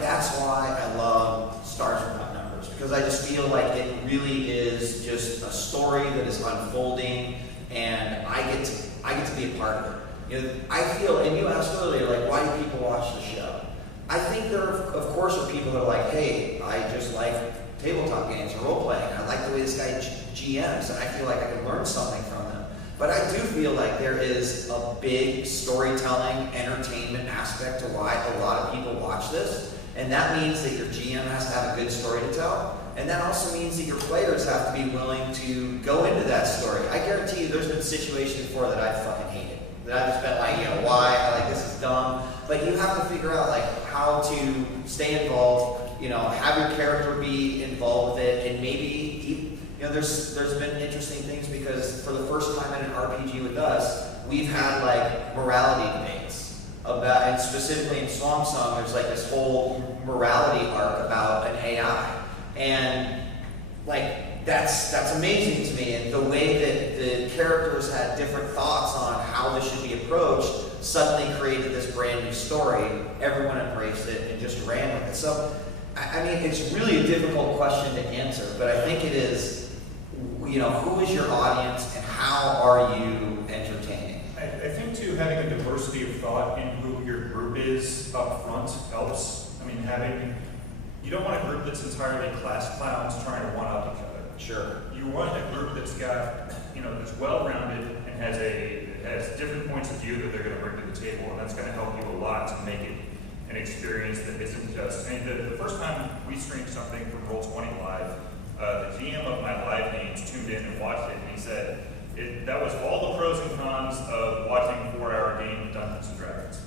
That's why I love Stars Without Numbers, because I just feel like it really is just a story that is unfolding, and I get to be a part of it. I feel, and you asked earlier, like, why do people watch the show? I think there, of course, are people that are like, hey, I just like tabletop games or role-playing. I like the way this guy GMs, and I feel like I can learn something from them. But I do feel like there is a big storytelling, entertainment aspect to why a lot of people watch this. And that means that your GM has to have a good story to tell. And that also means that your players have to be willing to go into that story. I guarantee you there's been situations before that I fucking hated. That I've just been like, why? This is dumb. But you have to figure out, how to stay involved, have your character be involved with it, and maybe there's been interesting things because for the first time in an RPG with us, we've had morality debates about, and specifically in Swamp Song, there's this whole morality arc about an AI, and that's amazing to me. And the way that the characters had different thoughts on how this should be approached suddenly created this brand new story. Everyone embraced it and just ran with it. So, it's really a difficult question to answer, but I think it is. Who is your audience and how are you entertaining? I think too, having a diversity of thought in who your group is up front helps. You don't want a group that's entirely class clowns trying to one-up each other. Sure. You want a group that's got, that's well-rounded and has different points of view that they're going to bring to the table, and that's going to help you a lot to make it an experience that isn't just. The first time we streamed something from Roll20 Live, the GM of my live games tuned in and watched it, and he said that was all the pros and cons of watching a 4-hour game of Dungeons and Dragons.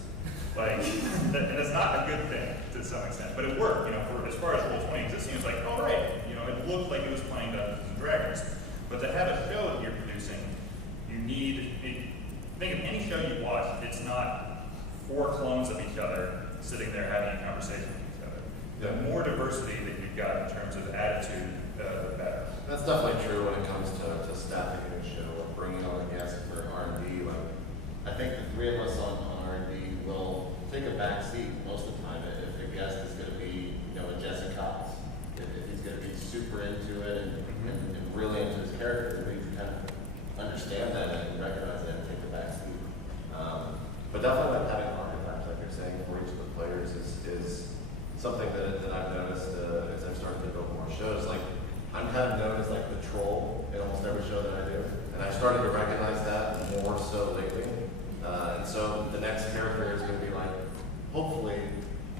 And that's not a good thing to some extent, but it worked. For as far as Roll20, it seems like, all right, it looked like it was playing Dungeons and Dragons. But to have a show that you're producing, you need. Think of any show you watch. It's not 4 clones of each other sitting there having a conversation with each other. The more diversity that you've got in terms of attitude, the better. That's definitely true when it comes to staffing a show or bringing on a guest for R&D. I think the 3 of us on R&D will take a back seat most of the time if the guest is going to be, a Jesse Cox. If he's going to be super into it and really into his character, we can kind of understand that and recognize that and take a back seat. But definitely having archetypes, like you're saying, for each of the players is something that I've noticed as I've started to build more shows. I'm kind of known as the troll in almost every show that I do, and I've started to recognize that more so lately. And so the next character is going to be hopefully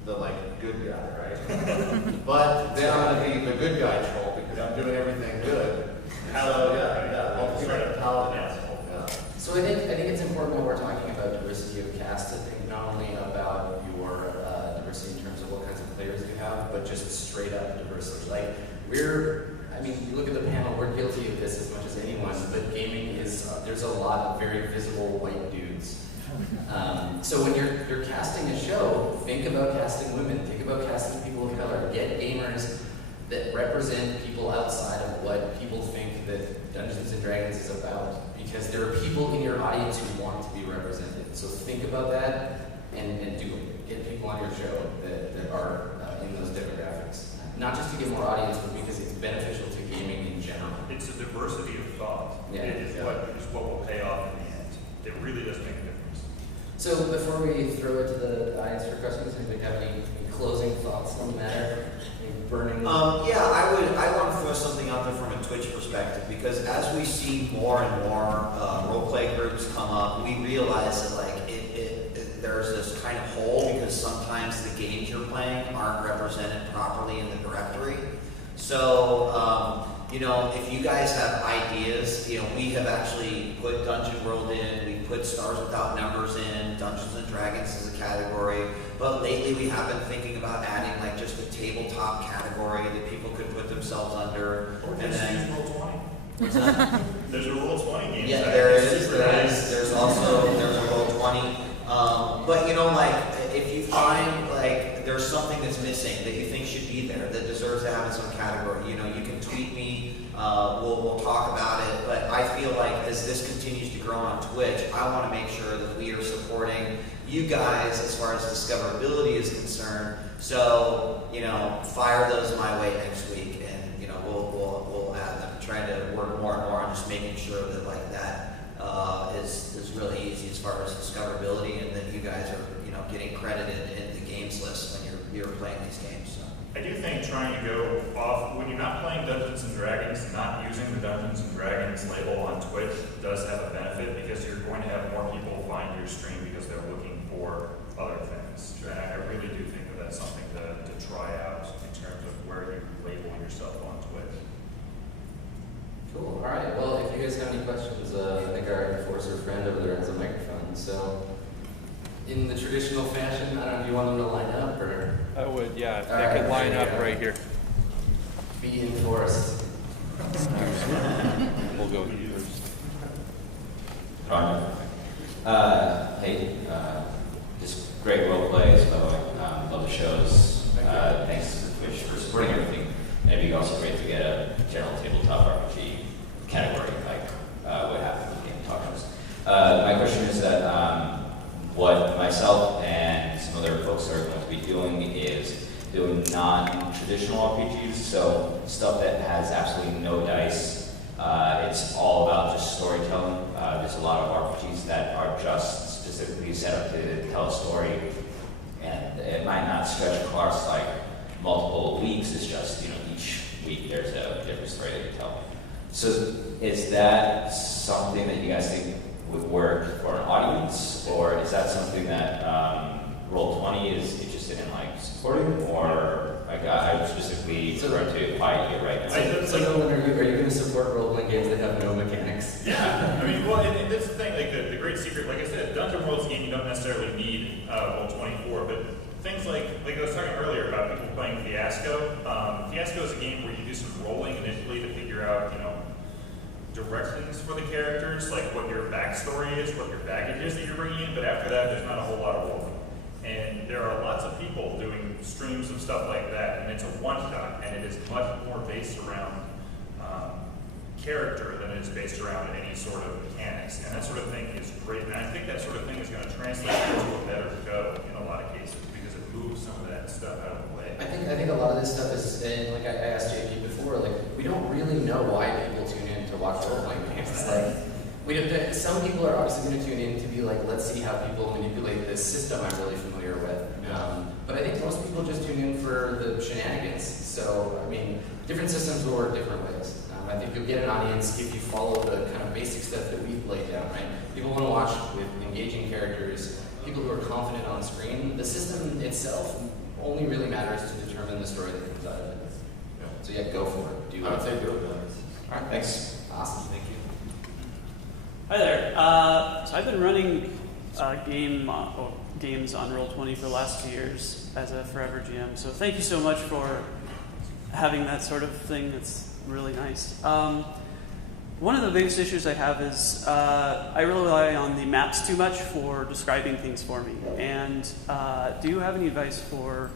the good guy, right? But then I'm going to be the good guy troll because I'm doing everything good. So I'll be a paladin asshole. Yeah. So I think it's important when we're talking about diversity of cast to think not only about your diversity in terms of what kinds of players you have, but just straight up diversity. You look at the panel, we're guilty of this as much as anyone, but gaming is, there's a lot of very visible white dudes. So when you're casting a show, think about casting women, think about casting people of color, get gamers that represent people outside of what people think that Dungeons and Dragons is about. Because there are people in your audience who want to be represented. So think about that and do it. Get people on your show that are in those demographics. Not just to get more audience, but because it's beneficial to gaming in general. It's a diversity of thought. Yeah. It is what will pay off in the end. It really does make a difference. So before we throw it to the audience for questions, anybody have any closing thoughts on the matter? Any burning? Yeah, I want to throw something out there from a Twitch perspective, because as we see more and more role-play groups come up, we realize that there's this kind of hole, because sometimes the games you're playing aren't represented properly in the directory. So, if you guys have ideas, we have actually put Dungeon World in, we put Stars Without Numbers in, Dungeons and Dragons as a category, but lately we have been thinking about adding just a tabletop category that people could put themselves under. Or And just then, use Roll20. what's that? There's a Roll20 game. Yeah, site. there It's is. super There nice. is. There's a Roll20. But if you find there's something that's missing that you think should be there, that deserves to have its own category, you can tweet me. We'll talk about it. But I feel like as this continues to grow on Twitch, I want to make sure that we are supporting you guys as far as discoverability is concerned. So fire those my way next week, and we'll add them. Trying to work more and more on just making sure that that is really easy as far as discoverability, and that you guys are getting credited in the games list when you're playing these games. So. I do think trying to go off, when you're not playing Dungeons and Dragons, not using the Dungeons and Dragons label on Twitch does have a benefit, because you're going to have more people find your stream because they're looking for other things. And I really do think that that's something to try out in terms of where you label yourself on Twitch. Cool. All right. Well, if you guys have any questions, I think our enforcer friend over there has a microphone. So, in the traditional fashion, I don't know, do you want them to line up, or? I would, yeah. If All they right, could line there you up go. right here. Be enforced. We'll go with you first. Hey, just great role plays, by the way. Love the shows. Thanks to Twitch for supporting everything. And it'd be also great to get a general tabletop RPG category, what happened with Game Talk shows. My question is that what myself and some other folks are going to be doing is doing non-traditional RPGs, so stuff that has absolutely no dice. It's all about just storytelling. There's a lot of RPGs that are just specifically set up to tell a story, and it might not stretch across multiple weeks. It's just each week there's a different story that you tell. So is that something that you guys think would work for an audience, or is that something that Roll20 is interested in supporting, or I'm specifically referring to apply here right now? So Nolan, are you going to support role-playing games that have no mechanics? Yeah, and that's the thing, the great secret, like I said, Dungeon World's a game you don't necessarily need Roll20 for, but things like I was talking earlier about people playing Fiasco. Fiasco is a game where you do some rolling initially to figure out, directions for the characters, like what your backstory is, what your baggage is that you're bringing in, but after that, there's not a whole lot of rolling. And there are lots of people doing streams of stuff like that, and it's a one-shot, and it is much more based around character than it is based around any sort of mechanics. And that sort of thing is great, and I think that sort of thing is going to translate into a better show in a lot of cases, because it moves some of that stuff out of the way. I think a lot of this stuff is, and I asked JP before, we don't really know why people tune in to watch role-playing games. Some people are obviously going to tune in to be let's see how people manipulate this system I'm really familiar with. But I think most people just tune in for the shenanigans. So, different systems will work different ways. I think you'll get an audience if you follow the kind of basic stuff that we've laid down, right? People want to watch with engaging characters, people who are confident on screen. The system itself only really matters to determine the story that comes out of it. So yeah, go for it. I would say do it. All right, Thanks. awesome, thank you. Hi there. So I've been running games on Roll20 for the last 2 years as a forever GM. So thank you so much for having that sort of thing. It's really nice. One of the biggest issues I have is I really rely on the maps too much for describing things for me. And do you have any advice for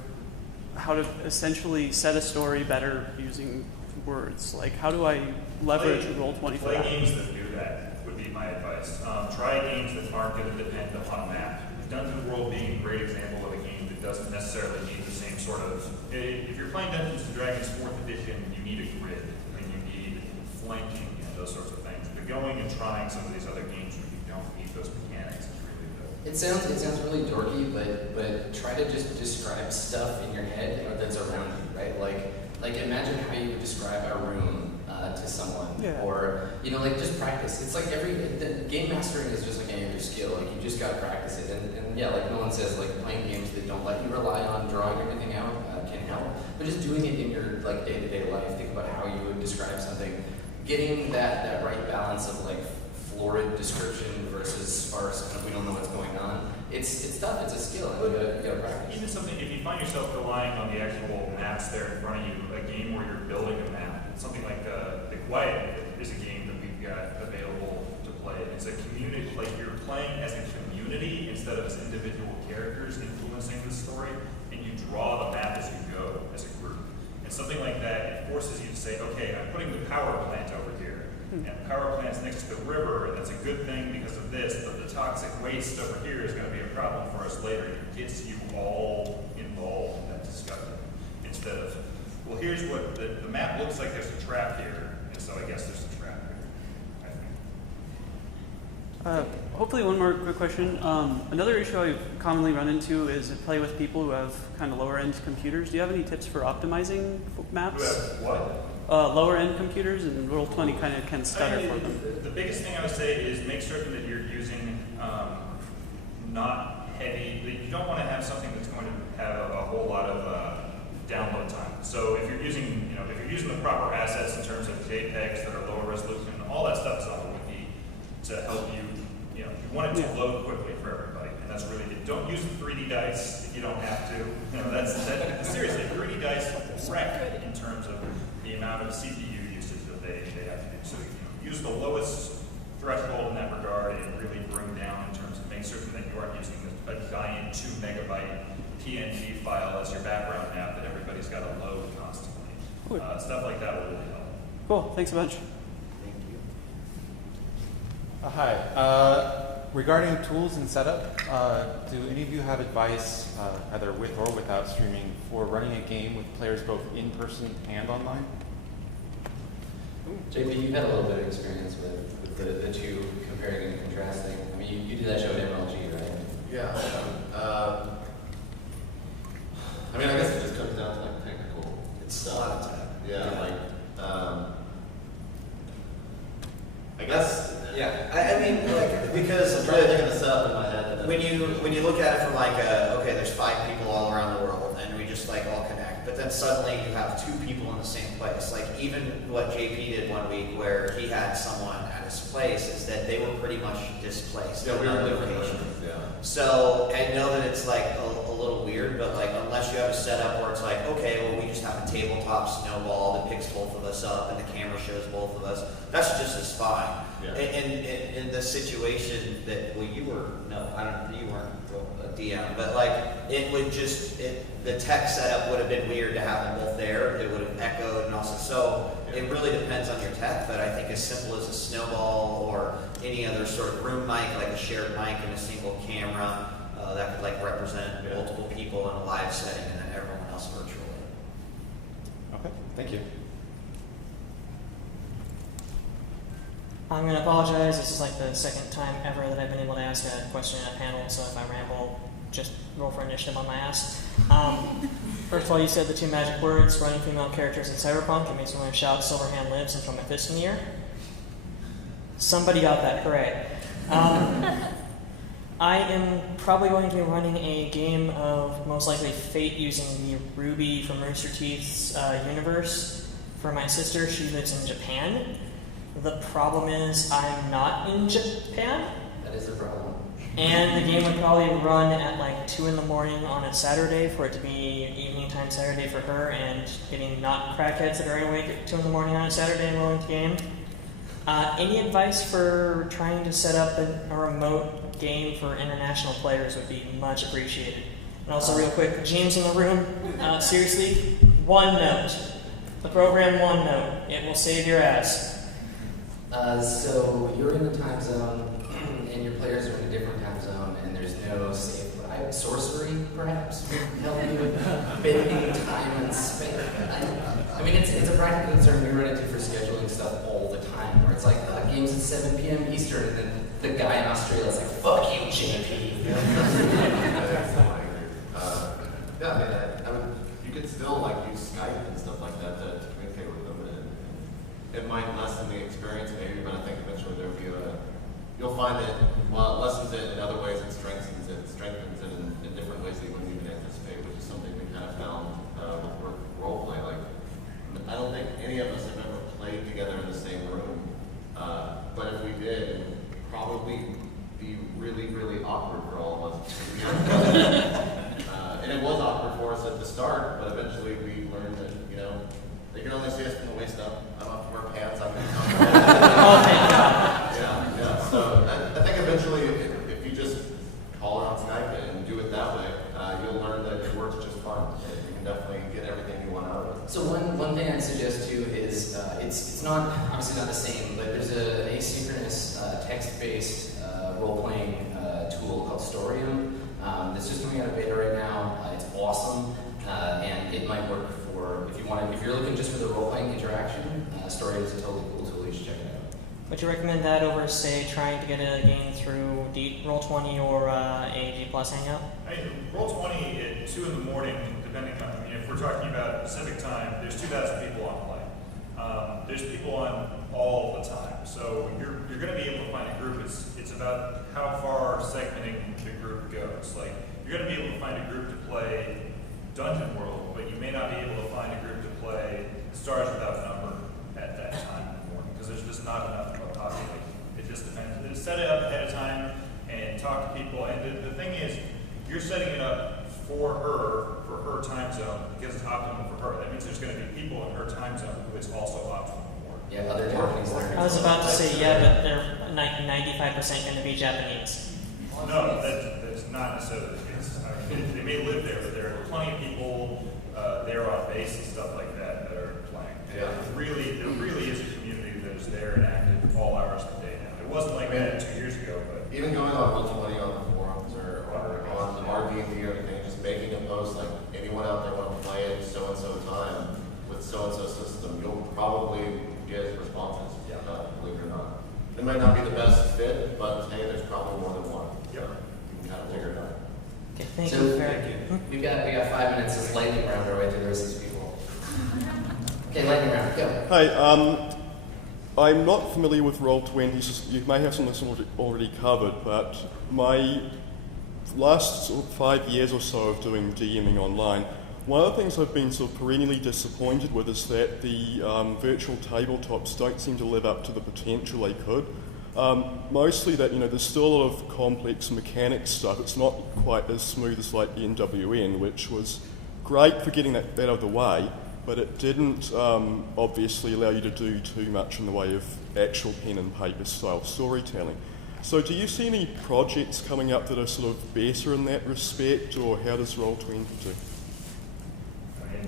how to essentially set a story better using words. Like, how do I leverage Roll20 for Play that? games that do that would be my advice. Try games that aren't going to depend upon a map. Dungeon World being a great example of a game that doesn't necessarily need the same sort of. If you're playing Dungeons and Dragons 4th edition, you need a grid and you need flanking and those sorts of things. But going and trying some of these other games where you don't need those mechanics is really good. It sounds really dorky, but try to just describe stuff in your head that's around you, right? Like imagine how you would describe a room to someone, or like just practice. It's like the game mastering is just like any other skill. Like you just gotta practice it, and yeah, like Nolan says, like playing games that don't let you rely on drawing everything out can help. But just doing it in your like day-to-day life. Think about how you would describe something. Getting that right balance of like florid description versus sparse, kind of we don't know what's going on. It's tough. It's a skill. And you gotta practice. Even something, if you find yourself relying on the actual maps there in front of you, a game where you're building a map, something like Quiet is a game that we've got available to play. It's a community, like you're playing as a community instead of as individual characters influencing the story, and you draw the map as you go as a group. And something like that, it forces you to say, okay, I'm putting the power plant over here, and the power plant's next to the river, and that's a good thing because of this, but the toxic waste over here is going to be a problem for us later. It gets you all involved in that discussion instead of, well, here's what the map looks like. There's a trap here. So I guess there's a trap here, I think. Hopefully one more quick question. Another issue I commonly run into is to play with people who have kind of lower end computers. Do you have any tips for optimizing maps? Who have what? Lower end computers, and Roll20 kind of can stutter for them. The biggest thing I would say is make certain that you're using not heavy. You don't want to have something that's going to have a whole lot of download time. So if you're using, if you're using the proper assets in terms of JPEGs that are lower resolution, all that stuff is on the wiki to help you. You want it to load quickly for everybody, and that's really it. Don't use the 3D dice if you don't have to. Seriously, 3D dice wreck in terms of the amount of CPU usage that they have to do. So use the lowest threshold in that regard, and really bring down in terms of make certain that you aren't using a giant 2 megabyte PNG file as your background map that everybody's got to load constantly. Cool. Stuff like that will really help. Cool. Thanks a bunch. Thank you. Hi. Regarding tools and setup, do any of you have advice, either with or without streaming, for running a game with players both in person and online? JP, you've had a little bit of experience with the two comparing and contrasting. I mean, you do that show at MLG, right? Yeah. I mean, I guess it just comes down to like technical stuff. Yeah, like, I guess. Yeah, I mean, like, because I'm trying to think of the setup in my head. when you look at it from like okay, there's 5 people all around the world, and we just like all connect. But then suddenly you have 2 people in the same place. Like even what JP did one week, where he had someone at his place, is that they were pretty much displaced. Yeah, we were in different location. rooms. Yeah. So I know that it's like a little weird, but like unless you have a setup where it's like, okay, well we just have a tabletop snowball that picks both of us up and the camera shows both of us, that's just as fine. Yeah. And in the situation that you weren't a DM, but like it would just the tech setup would have been weird to have them both there. It would have echoed and also so it really depends on your tech. But I think as simple as a snowball or any other sort of room mic, like a shared mic and a single camera, that could like represent multiple people in a live setting and then everyone else virtually. Okay, thank you. I'm going to apologize. This is like the second time ever that I've been able to ask a question in a panel, so if I ramble, just roll for initiative on my ass. First of all, you said the 2 magic words, running female characters in Cyberpunk. It makes me want to shout, Silverhand lives, and throw my fist in the air. Somebody got that correct. I am probably going to be running a game of most likely Fate using the Ruby from Rooster Teeth's universe. For my sister, she lives in Japan. The problem is I'm not in Japan. That is a problem. And the game would probably run at like 2 in the morning on a Saturday for it to be evening time Saturday for her, and getting not crackheads that are awake at 2 in the morning on a Saturday and rolling the game. Any advice for trying to set up a remote game for international players would be much appreciated. And also, real quick, GMs in the room, seriously, OneNote. The program OneNote. It will save your ass. So you're in the time zone, and your players are in a different time zone, and there's no safe. Sorcery, perhaps, would help you with bending time and space. I mean, it's a practical concern we run into for scheduling stuff all the time, where it's like, game's at 7 p.m. Eastern, and then the guy in Australia is like, fuck you, JP. I mean, you could still like use Skype and stuff like that to communicate with them, and it might lessen the experience maybe, but I think eventually there'll be you'll find that while it lessens it in other ways, it strengthens it in different ways that you wouldn't even anticipate, which is something we kind of found with role play. Like, I don't think any of us have ever played together in the same room, but if we did, it would probably be really, really awkward for all of us. And it was awkward for us at the start, but eventually we learned that, they can only see us from the waist up. I don't have to wear pants. I'm yeah. So I think eventually, if you just call it on Skype and do it that way, you'll learn that it works just fine. You can definitely get everything you want out of it. So one thing I'd suggest too is it's not obviously not the same, but there's a asynchronous text-based role-playing tool called Storium that's just coming out of beta right now. It's awesome, and it might work for if you're looking just for the role-playing interaction. Storium is a totally cool tool. You should check it out. Would you recommend that over, say, trying to get a game through Roll20 or AG Plus Hangout? I mean, Roll20 at 2 in the morning, depending on, if we're talking about Pacific time, there's 2,000 people on play. There's people on all the time. So you're going to be able to find a group. It's about how far segmenting the group goes. Like, you're going to be able to find a group to play Dungeon World, but you may not be able to find a group to play Stars Without Number at that time in the morning, because there's just not enough of a population. It just depends. Set it up ahead of time and talk to people. And the thing is, you're setting it up for her time zone, because it's optimal for her. That means there's going to be people in her time zone who it's also optimal for. Yeah, other Japanese learners. I was about to say, yeah, but they're 95% going to be Japanese. No, that's not necessarily the case. I mean, they may live there, but there are plenty of people there on base and stuff like that are playing. Yeah. There really is a community that is there and active all hours of the day now. It wasn't like that 2 years ago, but Even going on Roll20 on the forums or on the RD&D or anything, just making a post like, anyone out there want to play it so-and-so time with so-and-so system, you'll probably get responses, believe it or not. It might not be the best fit, but hey, there's probably more than one. Yep. You can kind of figure it out. Okay, thank So you. we've got 5 minutes. This lightning round our way through the rest of these people. Okay, lightning round, go. Hi, I'm not familiar with Roll20, so you may have something already covered, but my last sort of 5 years or so of doing DMing online, one of the things I've been sort of perennially disappointed with is that the virtual tabletops don't seem to live up to the potential they could. Mostly that, there's still a lot of complex mechanics stuff. It's not quite as smooth as like the NWN, which was great for getting that out of the way, but it didn't obviously allow you to do too much in the way of actual pen and paper style storytelling. So do you see any projects coming up that are sort of better in that respect, or how does Roll20 do? I mean,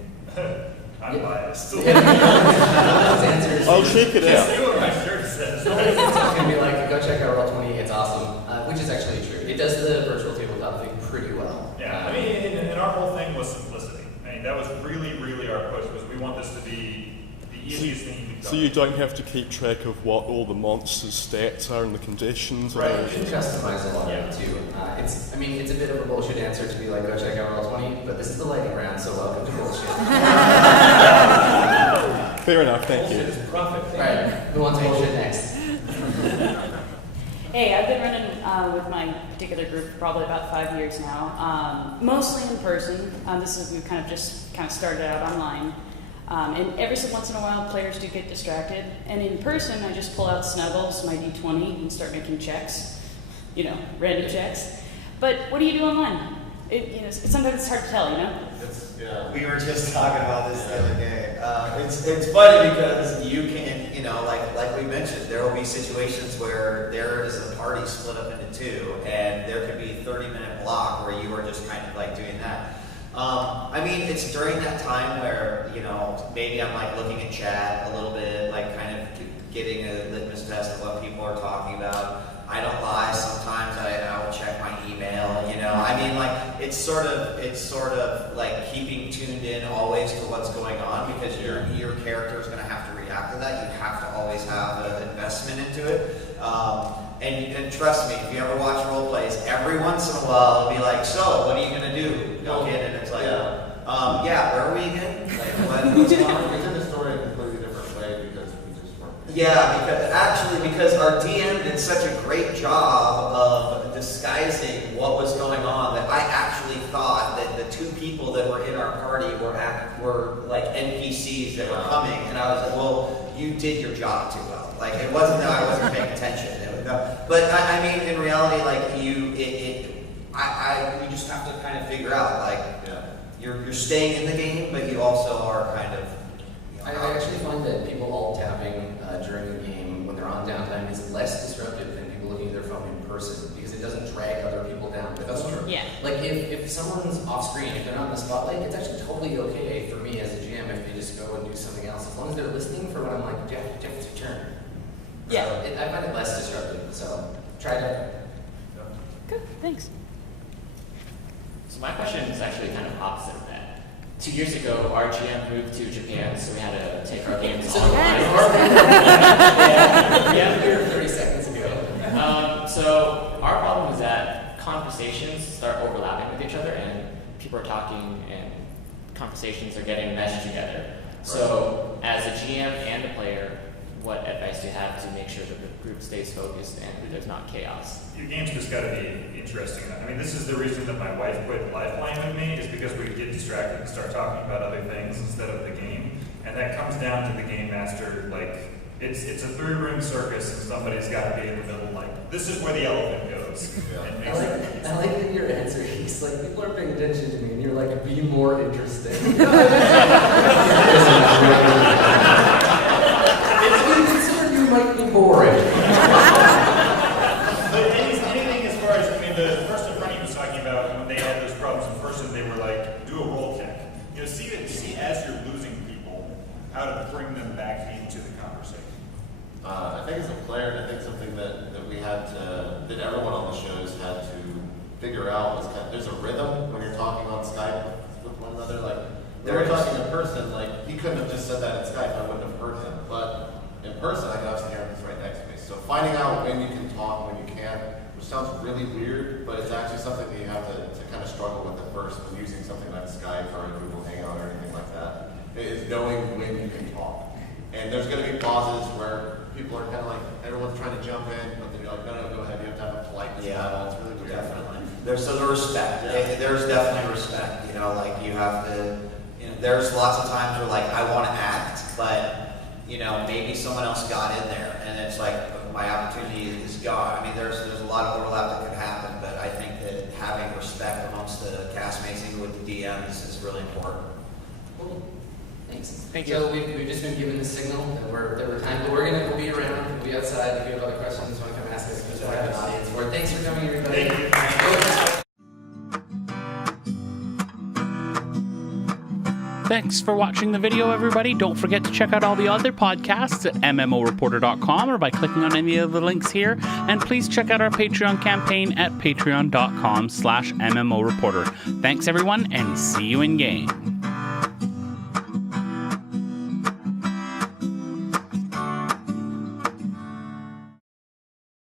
I'm biased. I'll check it out. See what my shirt says. It's going to be like, go check out Roll20, it's awesome, which is actually true. It does the virtual tabletop thing pretty well. Yeah, I mean, and our whole thing was simplicity. I mean, that was really, really our push, was we want this to be the easiest thing you can do. So you don't have to keep track of what all the monsters' stats are and the conditions. Right, you can customize a lot of it too. It's a bit of a bullshit answer to be like, go check out Roll20, but this is the lightning round, so welcome to bullshit. Fair enough, thank you. Right, who wants bullshit next? Hey, I've been running with my particular group for probably about 5 years now, mostly in person. We've kind of started out online. And every so once in a while, players do get distracted. And in person, I just pull out Snuggles, my D20, and start making checks, random checks. But what do you do online? Sometimes it's hard to tell, We were just talking about this the other day. It's funny because you can, like we mentioned, there will be situations where there is a party split up into two, and there could be a 30-minute block where you are just kind of like doing that. I mean, it's during that time where, you know, maybe I'm like looking at chat a little bit, like kind of getting a litmus test of what people are talking about. I don't lie. Sometimes I will check my email, you know. I mean, like, it's sort of like keeping tuned in always to what's going on, because your character is going to have to react to that. You have to always have an investment into it. And trust me, if you ever watch role plays, every once in a while it'll be like, so what are you going to do? Go in, and it's like, yeah, where are we again? Like, what's going on? It's in the story in a completely different way because we just weren't. Yeah, because our DM did such a great job of disguising what was going on that I actually thought that the two people that were in our party were like NPCs that were coming, and I was like, well, you did your job too well. Like, it wasn't that I wasn't paying attention. But I mean, in reality, like you just have to kind of figure out, like, you're staying in the game, but you also are kind of. I actually find that people alt tapping during the game when they're on downtime is less disruptive than people looking at their phone in person, because it doesn't drag other people down. But that's true. Yeah. Like if someone's off screen, if they're not in the spotlight, it's actually totally okay for me as a GM if they just go and do something else, as long as they're listening for what I'm like, Jeff, it's your turn. Yeah. So I find it less disruptive. So try it. Good, thanks. So my question is actually kind of opposite of that. 2 years ago, our GM moved to Japan, so we had to take our games online. We had to do it 30 seconds ago. So our problem is that conversations start overlapping with each other, and people are talking, and conversations are getting meshed together. So as a GM and a player, what advice do you have to make sure that the group stays focused and there's not chaos? Your game's just got to be interesting. I mean, this is the reason that my wife quit live playing with me, is because we get distracted and start talking about other things instead of the game. And that comes down to the game master. Like, it's a three-ring circus, and somebody's got to be in the middle, like, this is where the elephant goes. Yeah. I like in your answer, he's like, people are paying attention to me, and you're like, be more interesting. You might be boring. But anything as far as, I mean, the person in front of you was talking about when they had those problems in person, they were like, do a roll check. You know, see as you're losing people, how to bring them back into the conversation. I think as a player, I think something that that everyone on the shows had to figure out was there's a rhythm when you're talking on Skype with one another. Like, they were talking in person, like, he couldn't have just said that in Skype, I wouldn't have heard him. But in person, I can obviously hear him, he's right next to me. So finding out when you can talk, when you can't, which sounds really weird, but it's actually something that you have to kind of struggle with at first when using something like Skype or Google Hangout or anything like that, is knowing when you can talk. And there's going to be pauses where people are kind of like, everyone's trying to jump in, but then you're like, no, go ahead, you have to have a politeness. Yeah, It's really weird. definitely. There's the respect. There's definitely respect. You know, like, you have to. You know, there's lots of times where, like, I want to act, but, you know, maybe someone else got in there, and it's like my opportunity is gone. I mean, there's a lot of overlap that could happen, but I think that having respect amongst the castmates, even with the DMs, is really important. Cool. Thanks. Thank you. So we've just been given the signal that we're time, but we're we'll be around. We'll be outside. If you have other questions, want to come ask us, because we'll have an audience for it. Thanks for coming, everybody. Thank you. Thanks for watching the video, everybody. Don't forget to check out all the other podcasts at MMOreporter.com or by clicking on any of the links here. And please check out our Patreon campaign at patreon.com/MMOreporter. Thanks, everyone, and see you in game.